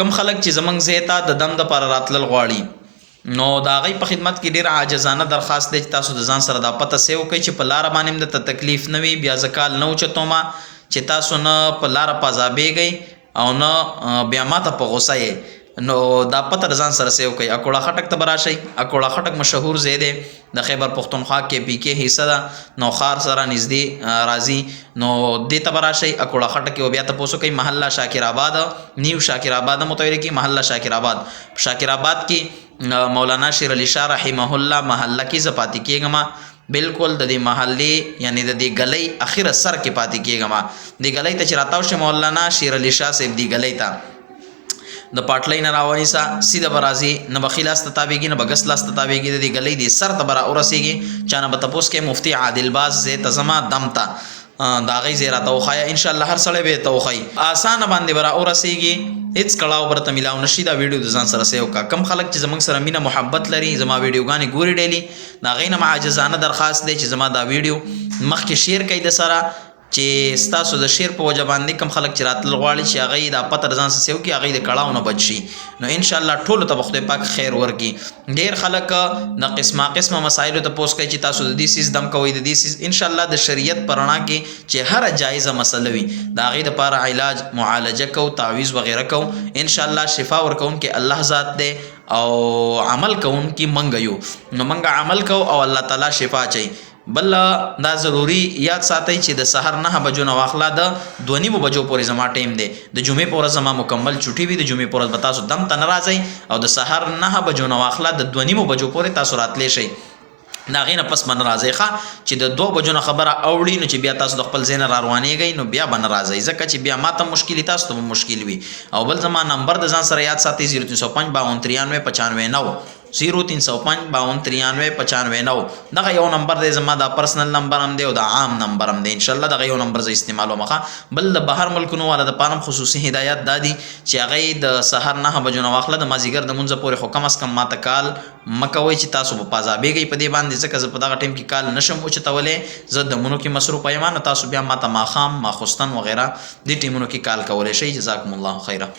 کم خلک چې زمونږ ځای ته د دم دپاره راتلل غواړي نو د هغوی په خدمت کې ډېر عاجزانه درخواست دی چې تاسو د ځان سره دا پته سیو کوئ چې په لاره باندې هم درته تکلیف نه وي بیا زه کال نه اوچتومه چې تاسو نه په لاره په عذابېږئ او نه بیا ماته په غوسه یې نو دا پته د ځان سره سیو کوئ اکوړه خټک ته به راشئ اکوړه خټک مشهور ځای دی د خیبر پښتونخوا کې پی کې حصه ده نوخار سره نږدې راځي نو دې ته به راشئ اکوړه خټک کې بیا تپوس وکئ محله شاکر آباد نیو شاکر آباد متویل کې محله شاکر آباد شاکر آباد کې مولانا شیر علی شاه رحمه الله محله کې زه پاتې کېږم بالکل د دې محلې یعنی د دې ګلۍ اخره سر کې پاتې کېږم دې ګلۍ ته چې راتاو شي مولانا شیر علی شاه صاحب دې ګلۍ ته د پاټلۍ نه راونیسه سیده به راځي نه به ښي لاس ته تاویږي نه به ګس لاس ته تاویږي د دې ګلۍ دې سر ته به را ورسېږي چا نه به تپوس کوې مفتي عادل باز ځای ته ځمه دم ته د هغې ځای راته وښایه انشاءالله هر سړی به یې ته وښایي اسانه باندې به را ورسېږي هېڅ کړاو به راته میلاو نه شي دا ویډیو د ځان سره سیو کا کم خلک چې زموږ سره مینه محبت لري زما ویډیوګانې ګوري ډیلي د هغې نه عاجزانه درخواست دی چې زما دا ویډیو مخکې شیر کوي د سره چې ستاسو د شیر په وجه باندې کم خلک چې راتلل غواړي چې هغوی دا پته د ځان سره سیو کړي هغوی د کړاو نه بچ شي نو انشاءالله ټولو ته به خدای پاک خیر ورکړي ډېر خلک د قسمه مسایلو ته پوس کوي چې تاسو د دې سیز دم کوئ د دې سیز انشاءالله د شریعت په رڼا کې چې هره جایزه مسله وي د هغې دپاره علاج معالجه کو تعویض وغیره کو انشاءالله شفا ورکوونکی الله ذات دی او عمل کوونکي منګه یو نو منګه عمل کو او الله تعالی شفا چي بل دا ضروری یاد ساتئ چې د سحر 9 بجو نه واخله د 2:30 بجو پورې زما ټیم دی د جمعې په ورځ زما مکمل چوټي وي د جمعې په ورځ به تاسو دم ته نه راځئ او د سحر 9 بجو نه واخله د 2:30 بجو پورې تاسو راتلی شئ د هغې نه پس به نه راځئ ښه چې د 2 بجو نه خبره اوړي نو چې بیا تاسو د خپل ځای نه را روانېږئ نو بیا به نه راځئ ځکه چې بیا ما ته مشکل وي تاسو ته به مشکل وي او بل زما نمبر د ځان سره یاد ساتئ 0305 52 93 95 0305529359 دغه یو نمبر دی زما دا پرسنل نمبر هم دی او دا عام نمبر هم دی انشاءالله دغه یو نمبر زه استعمالوم ښه بل د بهر ملکونو والا د پاره خصوصي هدایت دا دي چې هغې د سحر 9 بجو نه واخله د مازدیګر د مونځه پورې خو کم از کم ماته کال مه کوئ چې تاسو به په عذابېږئ په دې باندې ځکه زه په دغه ټایم کې کال نشم اوچتولی زه دمونو کې مصروفه یم نو تاسو بیا ماته ماښام ماخوستن وغیره دې ټیمونو کې کال کولی شئ جزاکم الله خیره